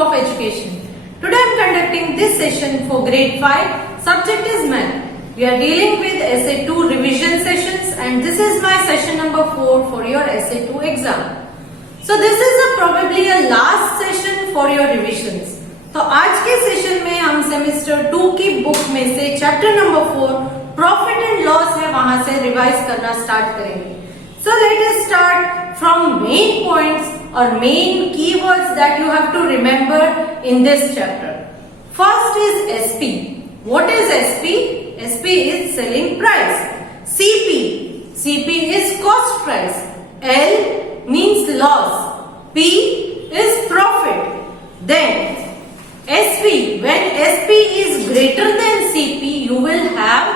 of Education. Today I am conducting this session for grade 5. Subject is Math. We are dealing with Essay 2 revision sessions and this is my session number 4 for your Essay 2 exam. So this is probably a last session for your revisions. तो आज के session में हम semester 2 की book में से chapter number 4 profit and loss है वहां से रिवाइज करना स्टार्ट करेंगे. So let us start from main points or main keywords that you have to remember in this chapter. First is SP. What is SP? SP is selling price. CP is cost price. L means loss. P is profit. Then SP, when SP is greater than CP, you will have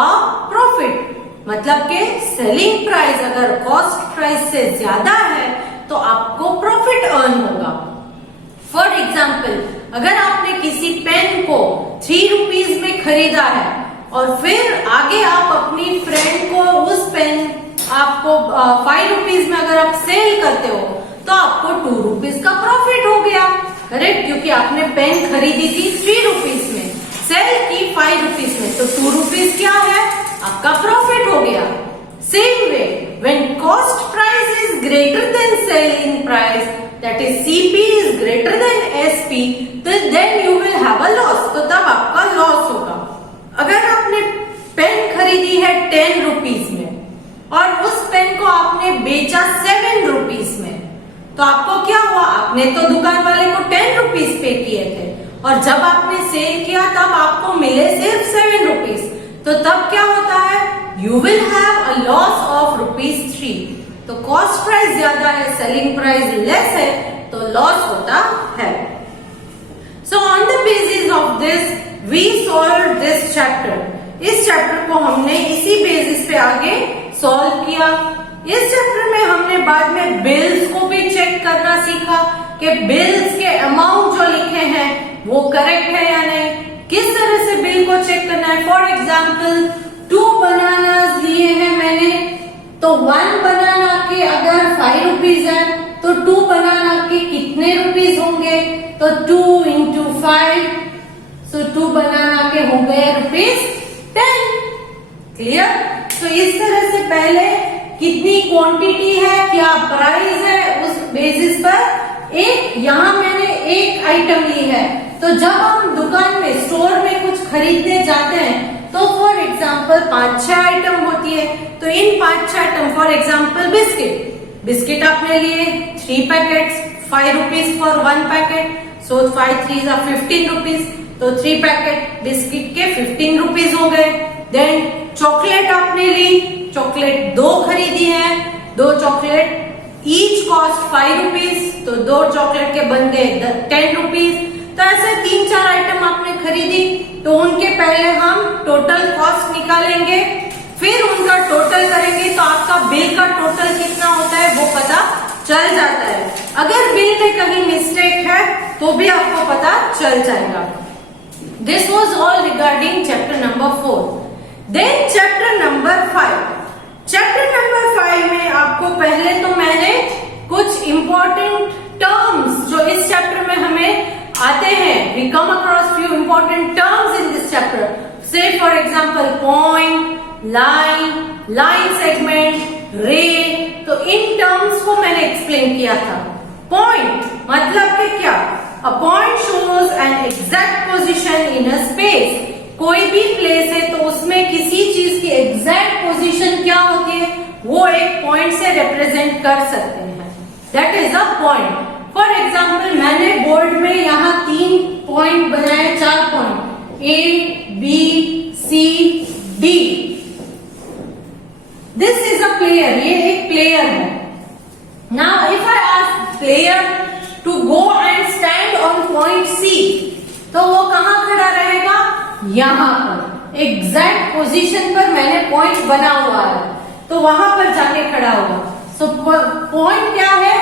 a profit. मतलब के selling price अगर cost price से ज्यादा है तो आपको profit earn होगा. For example, अगर आपने किसी पेन को 3 रुपीज में खरीदा है और फिर आगे आप अपनी फ्रेंड को उस पेन आपको 5 रुपीज में अगर आप सेल करते हो तो आपको 2 रुपीज का प्रॉफिट हो गया. करेक्ट, क्योंकि आपने पेन खरीदी थी 3 रुपीज में, सेल की 5 रुपीज में, तो 2 रुपीज क्या है, आपका प्रॉफिट हो गया. Same way, when cost price is greater than selling price, that is CP is greater than SP, then you will have a loss. तो तब आपका लॉस होगा. अगर आपने पेन खरीदी है 10 रुपीज में और उस पेन को आपने बेचा 7 रुपीज में, तो आपको क्या हुआ, आपने तो दुकान वाले को 10 रुपीज पे किए थे और जब आपने सेल किया तब आपको मिले सिर्फ 7 रुपीज. तो तब क्या होता है, you will have a loss of ₹3. तो कॉस्ट प्राइस ज्यादा है, सेलिंग प्राइस लेस है, तो लॉस होता है. So on the basis of this we solve this chapter. इस चैप्टर को हमने इसी बेसिस पे आगे सॉल्व किया. इस चैप्टर में हमने बाद में बिल्स को भी चेक करना सीखा कि बिल्स के अमाउंट जो लिखे हैं वो करेक्ट है या नहीं, किस तरह से बिल को चेक करना है. फॉर एग्जाम्पल, 2 बनानास लिए हैं मैंने, तो 1 बनाना के अगर 5 रुपीज है तो 2 बनाना के कितने रुपीज होंगे, तो 2 into 5, सो 2 बनाना के हो गए ₹10. क्लियर. तो इस तरह से पहले कितनी क्वांटिटी है, क्या प्राइस है, उस बेसिस पर एक यहाँ मैंने एक आइटम ली है. तो जब हम दुकान में स्टोर में कुछ खरीदने जाते हैं तो फॉर एग्जाम्पल 5-6 आइटम होती है. तो इन 5-6 आइटम, फॉर एग्जाम्पल बिस्किट आपने लिए 3 packets, 5 rupees for 1 packet, so 5 3 15 rupees. तो 3 पैकेट बिस्किट के 15 रुपीज हो गए. देन चॉकलेट आपने ली, चॉकलेट 2 खरीदी है, 2 चॉकलेट ईच कॉस्ट 5 रुपीज, तो 2 चॉकलेट के बन गए 10 रुपीज. तो ऐसे 3-4 आइटम आपने खरीदी, तो उनके पहले हम टोटल कॉस्ट निकालेंगे, फिर उनका टोटल करेंगे, तो आपका बिल का टोटल कितना होता है वो पता चल जाता है. अगर बिल में कहीं मिस्टेक है तो भी आपको पता चल जाएगा. This was all regarding chapter number 4. Then chapter number 5. Chapter number 5 में आपको पहले तो मैंने कुछ इंपॉर्टेंट टर्म्स जो इस चैप्टर में हमें आते हैं, we come across few important terms in this chapter. Say for example point, line segment, ray. तो इन टर्म्स को मैंने एक्सप्लेन किया था. पॉइंट मतलब कि क्या, a point shows an exact position in a space. कोई भी प्लेस है तो उसमें किसी चीज की एग्जैक्ट पोजीशन क्या होती है वो एक पॉइंट से रिप्रेजेंट कर सकते हैं. That is a point. For example, मैंने बोर्ड में यहाँ 3 पॉइंट बनाए, 4 point A, B, C, D. This is a player, ये एक प्लेयर है. Now if I ask player to go and stand on point C, तो वो कहाँ खड़ा रहेगा, यहाँ पर एग्जैक्ट पोजीशन पर मैंने पॉइंट बना हुआ है, तो वहां पर जाके खड़ा होगा. सो पॉइंट क्या है,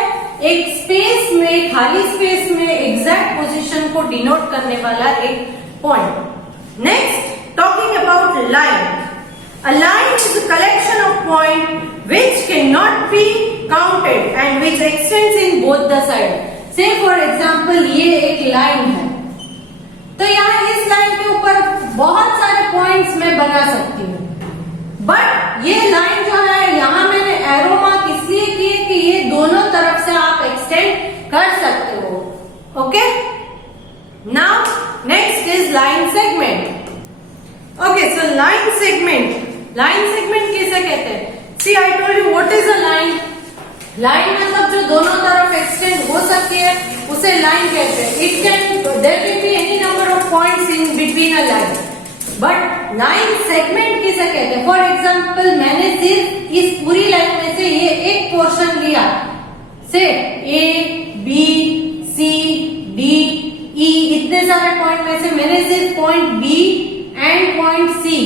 एक स्पेस में, खाली स्पेस में एग्जैक्ट पोजीशन को डिनोट करने वाला एक point. Next, talking about line. A line is a collection of points which cannot be counted and which extends in both the sides. से फॉर एग्जाम्पल ये एक लाइन है, तो यहाँ इस लाइन के ऊपर बहुत सारे पॉइंट्स मैं बना सकती हूँ, बट ये लाइन जो है यहाँ मैंने एरो मार्क इसलिए किए कि ये दोनों तरफ से आप एक्सटेंड कर सकते हो। Okay, now next is line segment. Okay, so line segment किसे कहते हैं? See I told you what is a line. Line मतलब जो दोनों तरफ एक्सटेंड हो सकती है उसे लाइन कहते हैं। It can there can be any number of points in between a line, but line segment किसे कहते हैं? फॉर एग्जाम्पल मैंने सिर्फ इस पूरी लाइन में से ये एक पोर्शन लिया, से A B C D E इतने सारे पॉइंट में से मैंने सिर्फ point B and point C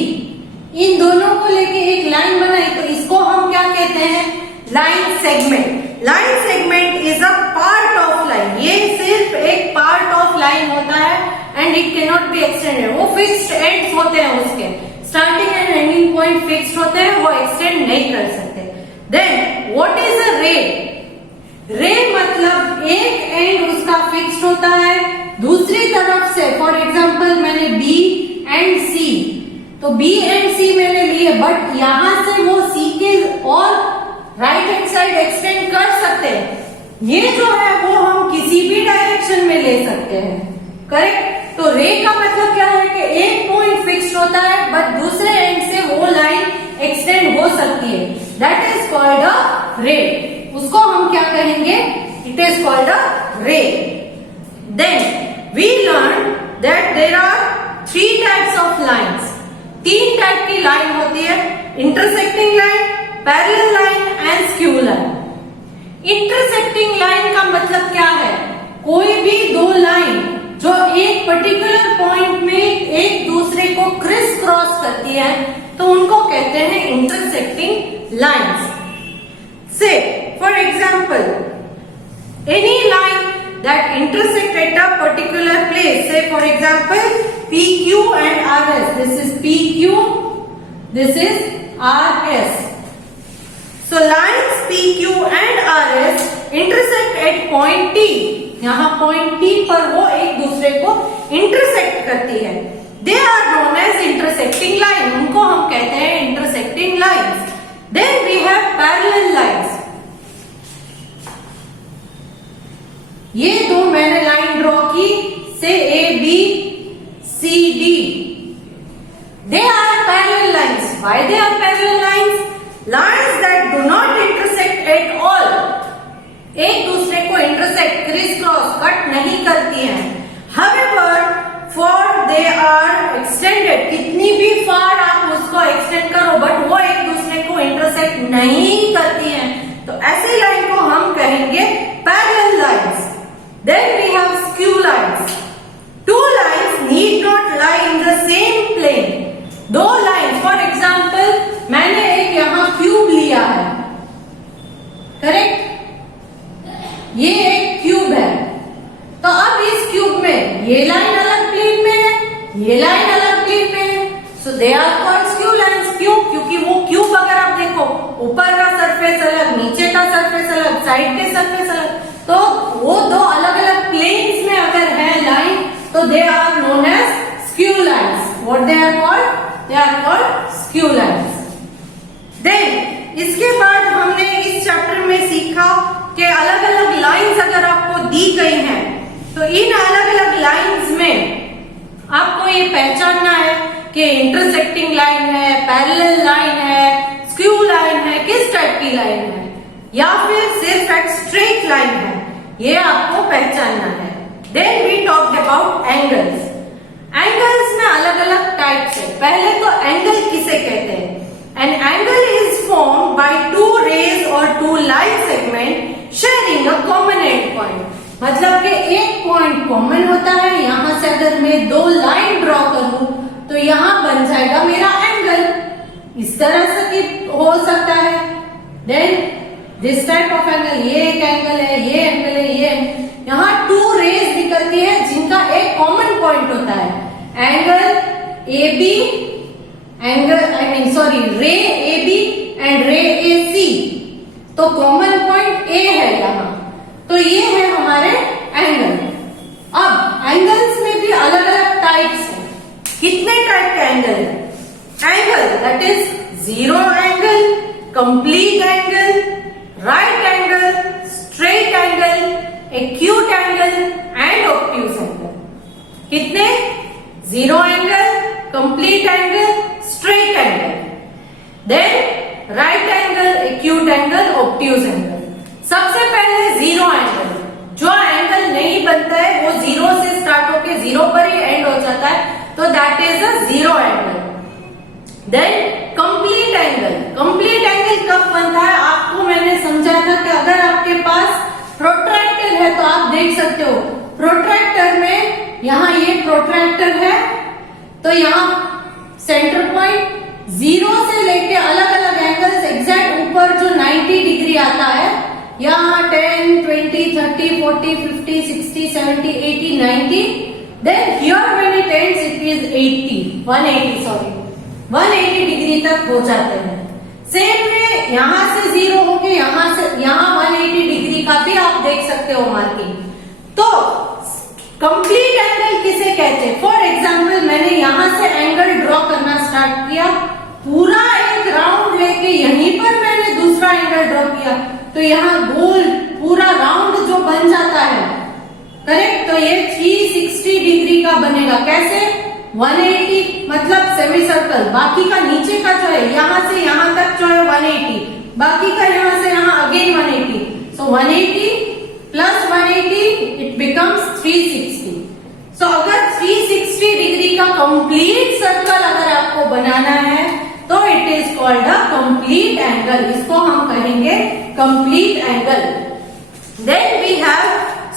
इन दोनों को लेके एक लाइन बनाई, तो इसको हम क्या कहते हैं? Line segment. Line segment is a part of line. ये सिर्फ एक पार्ट ऑफ लाइन होता है and it can not be extended. वो फिक्स्ड एंड्स होते हैं, उसके starting and ending point fixed होते हैं, वो एक्सटेंड नहीं कर सकते। देन व्हाट इज अ रे? रे मतलब एक एंड उसका फिक्स्ड होता है, दूसरी तरफ से फॉर एग्जाम्पल मैंने बी एंड सी, तो बी एंड सी मैंने लिए, बट यहां से वो सी के और राइट हैंड साइड एक्सटेंड कर सकते हैं। ये जो है वो हम किसी भी डायरेक्शन में ले सकते हैं, करेक्ट? तो रे का मतलब क्या है कि एक पॉइंट फिक्स्ड होता है बट दूसरे एंड से वो लाइन एक्सटेंड हो सकती है, दैट इज कॉल्ड अ रे। उसको हम क्या कहेंगे? It is called a ray. Then we learn that there are 3 types of lines. 3 type की लाइन होती है, intersecting line, parallel line and skew line. Intersecting line का मतलब क्या है? कोई भी दो लाइन जो एक पर्टिकुलर पॉइंट में एक दूसरे को क्रिस क्रॉस करती है, तो उनको कहते हैं इंटरसेक्टिंग लाइन्स। से for example any line that intersect at a particular place, say for example PQ and RS, this is PQ, this is RS. So lines PQ and RS intersect at point T. यहाँ point T पर वो एक दूसरे को intersect करती है, they are known as intersecting line, उनको हम कहते हैं intersecting lines. Then we have parallel lines. ये दो मैंने लाइन ड्रॉ की, say A B C D, they are parallel lines. Why they are parallel lines? Lines that do not intersect at all, एक दूसरे को इंटरसेक्ट क्रिस क्रॉस कट नहीं करती हैं। However for they are extended, कितनी भी फार आप उसको एक्सटेंड करो बट वो एक दूसरे को इंटरसेक्ट नहीं करती हैं, तो ऐसी लाइन को हम कहेंगे parallel lines. Then we have skew lines. Two lines need not lie in the same plane. दो लाइन, फॉर एग्जाम्पल मैंने एक यहाँ क्यूब लिया है, करेक्ट? ये एक क्यूब है, तो अब इस क्यूब में ये लाइन अलग प्लेन में है, ये लाइन अलग प्लेन में है, so they are called skew lines. क्यों? क्योंकि वो क्यूब अगर आप देखो ऊपर का सरफेस अलग, नीचे का सरफेस अलग, साइड के सरफेस अलग, तो वो दो अलग अलग प्लेन्स में अगर है लाइन, तो they are known as skew lines. What they are called? They are called skew lines. Then इसके बाद हमने इस चैप्टर में सीखा कि अलग अलग लाइन्स अगर आपको दी गई हैं, तो इन अलग अलग लाइन्स में आपको ये पहचानना है कि इंटरसेक्टिंग लाइन है, पैरेलल लाइन है, स्क्यू लाइन है, किस टाइप की लाइन है, या फिर सिर्फ एक स्ट्रेट लाइन है, ये आपको पहचानना है। Then we talked about angles. Angles में अलग अलग टाइप्स है। पहले तो एंगल किसे कहते हैं? An angle is formed by two rays और two line segment sharing a common end point. मतलब कि एक पॉइंट कॉमन होता है, यहां से अगर मैं दो लाइन ड्रॉ करूं तो यहां बन जाएगा मेरा एंगल। इस तरह से भी हो सकता है। Then this type of angle, ये एक एंगल है, ये एंगल है, ये यहाँ टू रेज निकलती है जिनका एक कॉमन पॉइंट होता है। एंगल ए बी, रे ए बी एंड रे ए सी, तो कॉमन पॉइंट ए है यहाँ, तो ये है हमारे that is zero angle, complete angle, right angle, straight angle, acute angle and obtuse angle. कितने? Zero angle, complete angle, straight angle, then right angle, acute angle, obtuse angle. सबसे पहले zero angle, जो एंगल नहीं बनता है वो zero से start होके जीरो पर ही एंड हो जाता है, तो that is a zero angle. Then complete angle. Complete angle कब बनता है? आपको मैंने समझाया था कि अगर आपके पास प्रोट्रैक्टर है तो आप देख सकते हो, प्रोट्रैक्टर में यहाँ ये प्रोट्रैक्टर है, तो यहाँ सेंटर पॉइंट जीरो से लेके अलग अलग एंगल्स एग्जैक्ट ऊपर जो 90 डिग्री आता है, यहाँ 10, 20, 30, 40, 50, 60, 70, 80, 90. Then here when it ends it is 180 degree तक हो जाते हैं. सेम में यहाँ से जीरो होके यहाँ 180 डिग्री का भी आप देख सकते हो मार्किंग. तो कंप्लीट एंगल किसे कहते हैं? फॉर एग्जाम्पल मैंने यहाँ से एंगल ड्रॉ करना स्टार्ट किया, पूरा एक राउंड लेके यहीं पर मैंने दूसरा एंगल ड्रॉ किया, तो यहाँ गोल पूरा राउंड जो बन जाता है, करेक्ट, तो ये 360 डिग्री का बनेगा. कैसे? 180 मतलब सेमी सर्कल, बाकी का नीचे का जो है यहाँ से यहाँ तक जो है 180, बाकी का यहाँ से यहाँ again 180. So 180 plus 180 it becomes 360. सो अगर 360 डिग्री का कंप्लीट सर्कल अगर आपको बनाना है तो it is called a complete angle. इसको हम कहेंगे complete angle. Then we have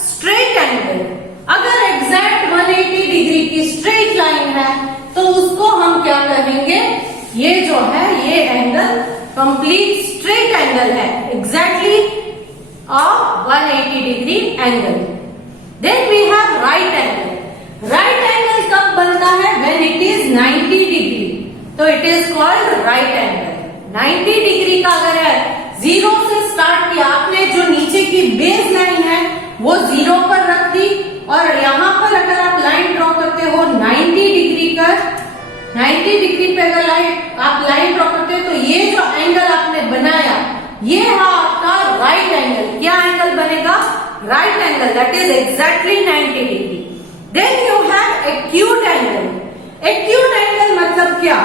straight angle. अगर एग्जैक्ट 180 डिग्री की स्ट्रेट लाइन है तो उसको हम क्या कहेंगे? ये जो है ये एंगल कंप्लीट स्ट्रेट एंगल है, exactly a 180 degree angle. Then we have right angle. Right angle कब बनता है? व्हेन इट इज 90 डिग्री, तो it is called right angle. 90 degree का अगर है, जीरो से स्टार्ट किया आपने, जो नीचे की बेस लाइन है वो जीरो पर रख दी, और यहाँ पर अगर आप लाइन ड्रॉ करते हो 90 डिग्री कर, 90 डिग्री पे अगर आप लाइन ड्रॉ करते हो तो ये जो एंगल आपने बनाया ये है आपका राइट एंगल. क्या एंगल बनेगा? Right angle, that is exactly 90 degree. Then you have acute angle. Acute angle मतलब क्या?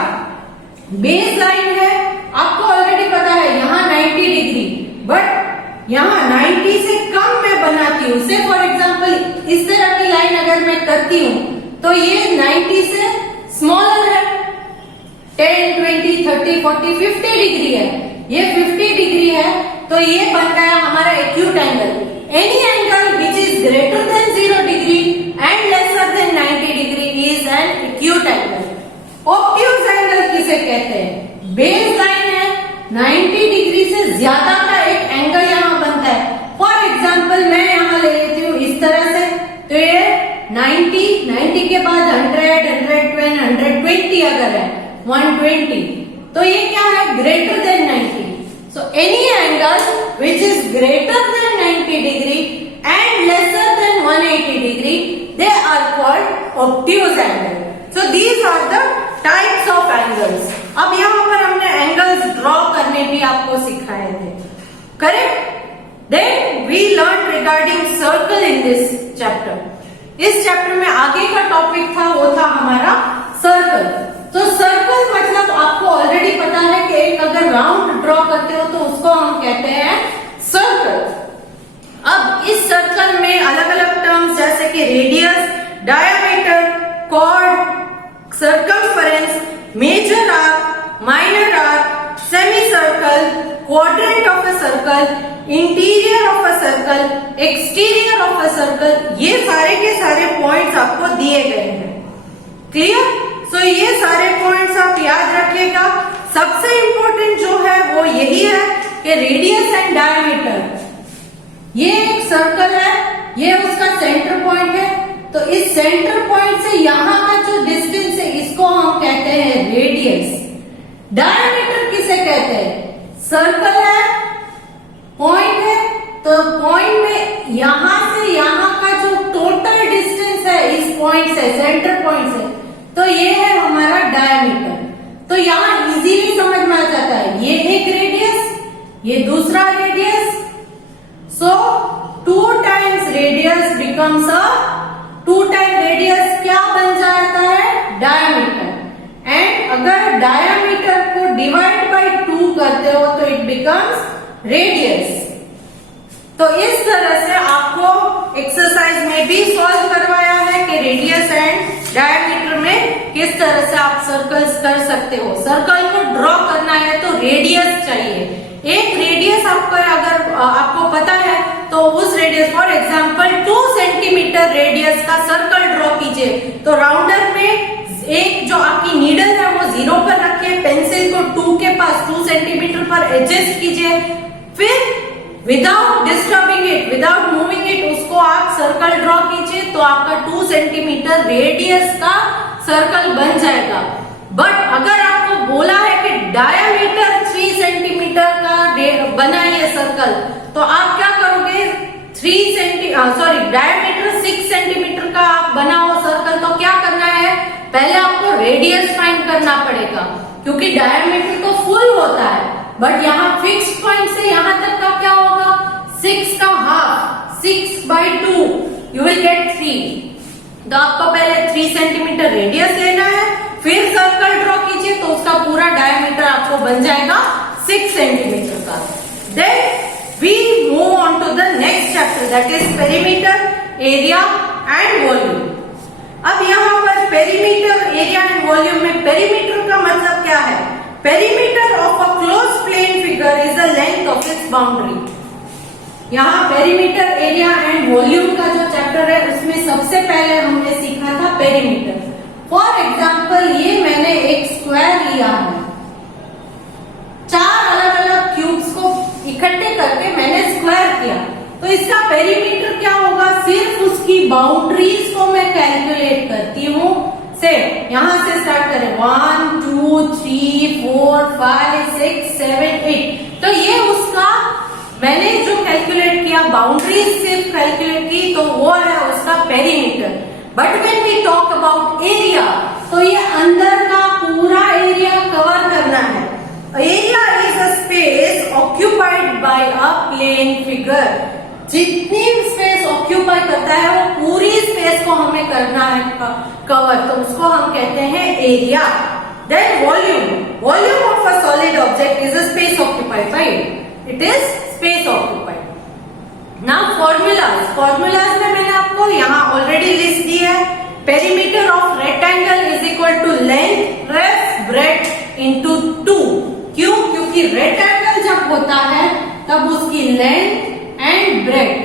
बेस लाइन है, आपको ऑलरेडी पता है यहाँ 90 डिग्री, बट यहाँ 90 से कम मैं बनाती हूँ. से फॉर एग्जाम्पल इस तरह की लाइन अगर मैं करती हूँ तो ये 90 से स्मॉलर है, 10, 20, 30, 40, 50 डिग्री है, ये 50 डिग्री है, तो ये बन गया हमारा acute angle. Any angle which is greater then 0 degree and lesser then 90 degree is an acute angle. Obtuse angle किसे कहते हैं? बेस लाइन है, 90 डिग्री से ज्यादा का एक एंगल यहाँ बनता है. फॉर एग्जाम्पल मैं यहाँ ले लेती हूँ इस तरह से, तो ये 90 के बाद 100, 110, 120 अगर है 120, तो ये क्या है? Greater than 90. So any angle which is greater than 90 degree and lesser than 180 degree, they are called obtuse angle. So these are the types of angles. अब यहाँ पर हमने एंगल्स ड्रॉ करने भी आपको सिखाए थे, correct. Then we learn regarding circle in this chapter. इस चैप्टर में आगे का टॉपिक था वो था हमारा सर्कल. तो सर्कल मतलब आपको ऑलरेडी पता है कि एक अगर राउंड ड्रॉ करते हो तो उसको हम कहते हैं सर्कल. अब इस सर्कल में अलग अलग टर्म्स जैसे कि radius, diameter, chord, circumference, major arc, minor arc, semi circle, quadrant of a circle, interior of a circle, exterior of a circle, ये सारे के सारे पॉइंट्स आपको दिए गए हैं. क्लियर? सो ये सारे पॉइंट्स आप याद रखिएगा. सबसे इंपॉर्टेंट जो है वो यही है कि रेडियस एंड डायमीटर. ये एक सर्कल है, ये उसका सेंटर पॉइंट है, तो इस सेंटर पॉइंट से यहाँ का जो डिस्टेंस है इसको हम कहते हैं रेडियस. डायमीटर किसे कहते हैं? सर्कल है, पॉइंट है, तो पॉइंट में यहाँ से यहाँ का जो टोटल डिस्टेंस है इस पॉइंट से, सेंटर पॉइंट से, तो ये है हमारा डायमीटर. तो यहाँ इजीली दूसरा radius, so 2 times radius becomes a 2 time radius क्या बन जाता है, डायमीटर। एंड अगर डायमीटर को डिवाइड बाय 2 करते हो तो इट बिकम्स रेडियस। तो इस तरह से आपको एक्सरसाइज में भी सॉल्व करवाया है कि रेडियस एंड डायमीटर में किस तरह से आप सर्कल्स कर सकते हो। सर्कल को ड्रॉ करना है तो रेडियस चाहिए। एक रेडियस आपका अगर आपको पता है तो उस radius, for example 2 centimetre radius का सर्कल ड्रॉ कीजिए, तो राउंडर में एक जो आपकी नीडल है वो 0 पर रखिए, पेंसिल को 2 के पास 2 सेंटीमीटर पर एडजस्ट कीजिए, फिर without disturbing it, without moving it उसको आप सर्कल ड्रॉ कीजिए, तो आपका 2 सेंटीमीटर रेडियस का सर्कल बन जाएगा। बट अगर आपको बोला है कि डायमीटर 3 सेंटीमीटर का बनाइए सर्कल, तो आप क्या करोगे, डायमीटर 6 सेंटीमीटर का आप बनाओ सर्कल, तो क्या करना है, पहले आपको रेडियस फाइंड करना पड़ेगा, क्योंकि डायमीटर तो फुल होता है, बट यहाँ फिक्स्ड पॉइंट से यहाँ तक का क्या होगा, 6 का हाफ, 6/2 यू विल गेट 3। तो आपको पहले 3 सेंटीमीटर रेडियस लेना है, फिर सर्कल ड्रॉ कीजिए, तो उसका पूरा डायमीटर आपको बन जाएगा 6 सेंटीमीटर का। Then we move on to the next chapter, that is perimeter, area and volume. अब यहाँ पर पेरीमीटर, एरिया एंड वॉल्यूम में पेरीमीटर का मतलब क्या है, perimeter of a close plane figure is the length of its boundary. यहाँ perimeter, area and volume का जो चैप्टर है उसमें सबसे पहले हमने सीखा था पेरीमीटर। फॉर एग्जाम्पल ये मैंने एक स्क्वायर लिया है, 4 अलग अलग क्यूब्स को इकट्ठे करके मैंने स्क्वायर किया, तो इसका पेरीमीटर क्या होगा, सिर्फ उसकी बाउंड्रीज को मैं कैलकुलेट करती हूँ। से यहां से स्टार्ट करें, 1 2 3 4 5 6 7 8, तो ये उसका मैंने जो कैलकुलेट किया, बाउंड्रीज सिर्फ कैलकुलेट की, तो वो है उसका perimeter. But when we talk about area, तो ये अंदर का पूरा एरिया कवर करना है। Area is a space occupied by a plane figure. जितनी स्पेस ऑक्यूपाई करता है वो पूरी स्पेस को हमें करना है कवर, तो उसको हम कहते हैं area. Then volume, volume of a solid object is a space occupied, right, it is space occupied. Now formulas, formulas में मैंने आपको यहाँ ऑलरेडी लिस्ट दी है। Perimeter of rectangle is equal to length plus breadth into 2। क्यों? क्योंकि rectangle जब होता है तब उसकी लेंथ एंड ब्रेड्थ,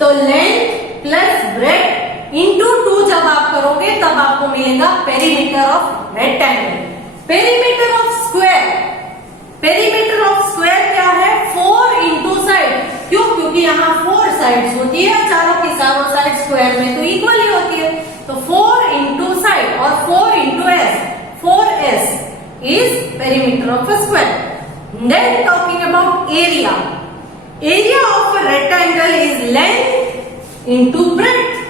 तो लेंथ प्लस ब्रेड्थ इनटू 2 जब आप करोगे तब आपको मिलेगा perimeter of rectangle. Perimeter of square, perimeter of square क्या है, 4 इंटू साइड। क्यों? क्योंकि यहाँ 4 साइड्स होती है, चारों की चारों साइड स्क्वायर में तो इक्वल ही होती है, तो 4 इंटू साइड और 4 into S, 4s is perimeter of a square. Then talking about area, area of a rectangle is length into breadth,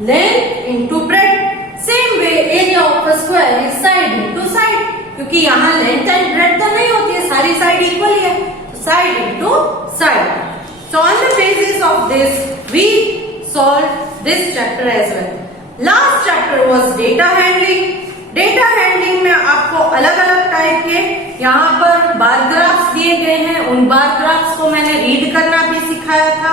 length into breadth. Same way area of a square is side into side, क्योंकि यहाँ length and breadth तो नहीं होती है, सारी side equal ही है, side into side. So on the basis of this we solved this chapter as well. Last chapter was data handling. Data handling में आपको अलग अलग टाइप के यहाँ पर बार ग्राफ्स दिए गए हैं, उन बार ग्राफ्स को मैंने रीड करना भी सिखाया था,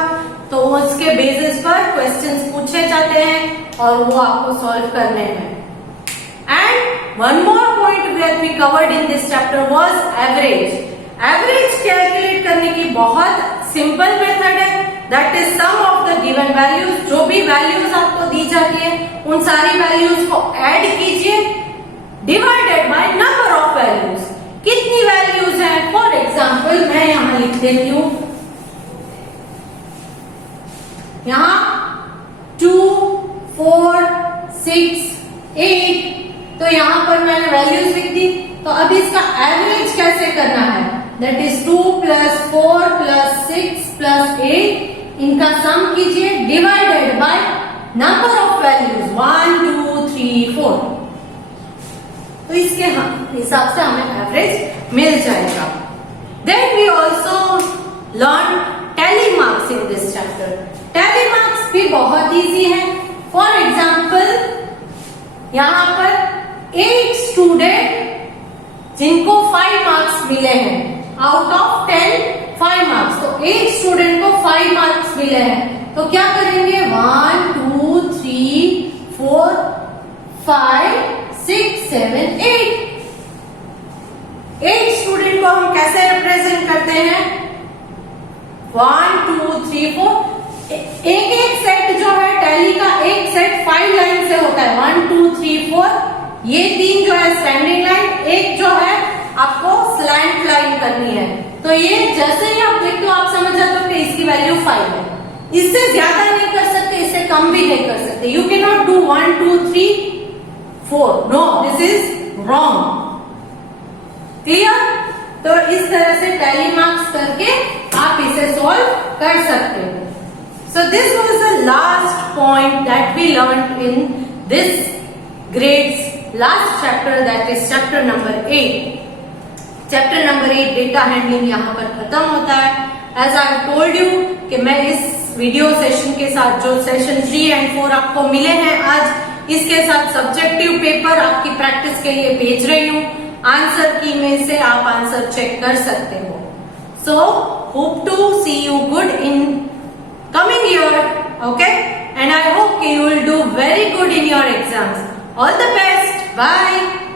तो उसके बेसिस पर क्वेश्चंस पूछे जाते हैं और वो आपको सॉल्व करने हैं। And one more point that we covered in this chapter was average. Average calculate करने की बहुत सिंपल मेथड है, that is sum of the given values. जो भी वैल्यूज आपको दी जाती है उन सारी वैल्यूज को ऐड कीजिए, divided by number of values. कितनी वैल्यूज हैं, फॉर एग्जाम्पल मैं यहां लिख देती हूं, यहां 2 4 6 8, तो यहां पर मैंने वैल्यूज लिख दी। तो अब इसका एवरेज कैसे करना है, दैट इज 2 + 4 + 6 + 8, इनका सम कीजिए, divided by number of values 1 2 3 4, तो इसके हिसाब से हमें एवरेज मिल जाएगा। Then we also learn tally marks in this chapter. Tally marks भी बहुत इजी है. For example, यहाँ पर एक स्टूडेंट जिनको 5 मार्क्स मिले हैं, आउट ऑफ 10 5 मार्क्स, तो एक स्टूडेंट को 5 मार्क्स मिले हैं, तो क्या करेंगे 1 2 3 4 5 6 7 8. 8 स्टूडेंट को हम कैसे रिप्रेजेंट करते हैं 1 2 3 4. एक सेट जो है टैली का, एक सेट 5 लाइन से होता है 1 2 3 4. ये 3 जो है स्टैंडिंग लाइन, एक जो है आपको स्लैंट लाइन करनी है. तो ये जैसे ही आप देखते हो आप समझ जाते हो कि इसकी वैल्यू 5 है. इससे ज्यादा नहीं कर सकते, इससे कम भी नहीं कर सकते. You can not do 1 2 3 4. No, this is wrong. Clear? तो इस तरह से टैली मार्क्स करके आप इसे सॉल्व कर सकते हो. So this was the last point that we learned in this grade's last chapter, that is chapter number 8. Chapter number 8 data handling यहाँ पर खत्म होता है. As I told you कि मैं इस वीडियो सेशन के साथ जो सेशन 3 and 4 आपको मिले हैं आज, इसके साथ सब्जेक्टिव पेपर आपकी प्रैक्टिस के लिए भेज रही हूँ. आंसर की में से आप आंसर चेक कर सकते हो. So hope to see you good in coming year, okay? And I hope you will do very good in your exams. All the best. Bye.